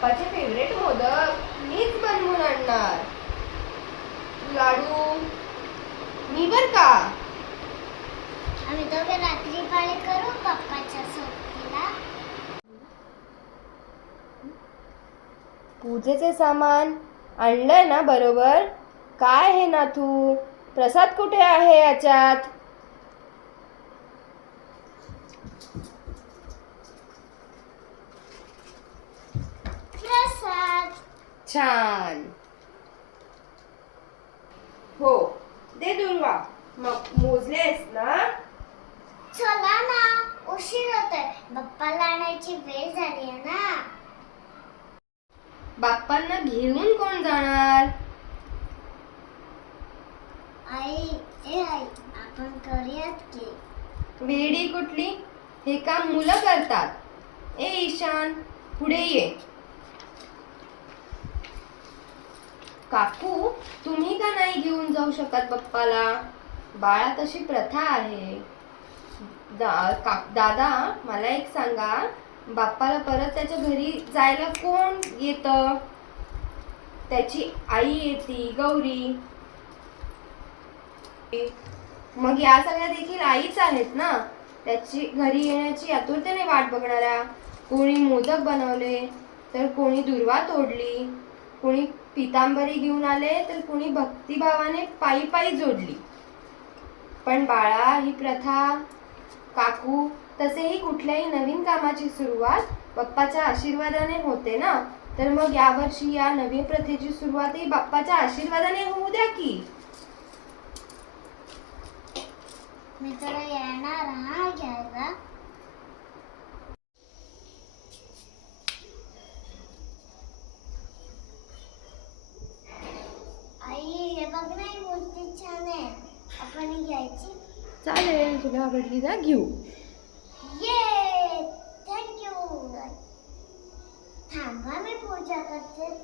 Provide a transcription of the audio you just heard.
बाप्पाचे favourite modak मीच बनवून आणणार. लाडू मी बर का. आम्ही दोघे रात्री पाळी करू बाप्पाच्या सोबतीला. पूजेचे सामान आणलंय ना बरोबर. काय हे नाथू, प्रसाद कुठे आहे याच्यात? प्रसाद. छान. हो दे दुर्वा. मग मोजलेस ना? चला ना, उशीर होतोय. बाप्पाला आणायची वेळ झाली आहे ना. बाप्पांना घेऊन कोण जाणार? आई आपण करूयात की. वेडी कुठली, हे काम मुलं करतात. ए ईशान, पुढे ये. काकू, तुम्ही का नाही घेऊन जाऊ शकत बाप्पाला? बाळा, तशी प्रथा आहे. दादा, मला एक सांगा, बाप्पाला परत त्याच्या घरी जायला कोण येतं? त्याची आई येते, गौरी. मग या सगळ्या देखील आईच आहेत ना. त्याची घरी येण्याची आतुरतेने वाट बघणाऱ्या. कोणी मोदक बनवले तर कोणी दुर्वा तोडली, कोणी पितांबरी घेऊन आले तर कोणी भक्तिभावाने पायी पायी जोडली. पण बाळा, ही प्रथा, काकू, तसेही कुठल्याही नवीन कामाची सुरुवात बाप्पाच्या आशीर्वादाने होते ना. तर मग यावर्षी या नवीन प्रथेची सुरुवातही बाप्पाच्या आशीर्वादाने होऊ द्या की. मी तर येणार हा घ्यायला. आई, हे बघ ना, ही मूर्ती छान आहे. आपण ही घ्यायची. चालेल, तुला आवडली ना, घेऊ. ये, थँक्यू. थांबा, मी पूजा करते.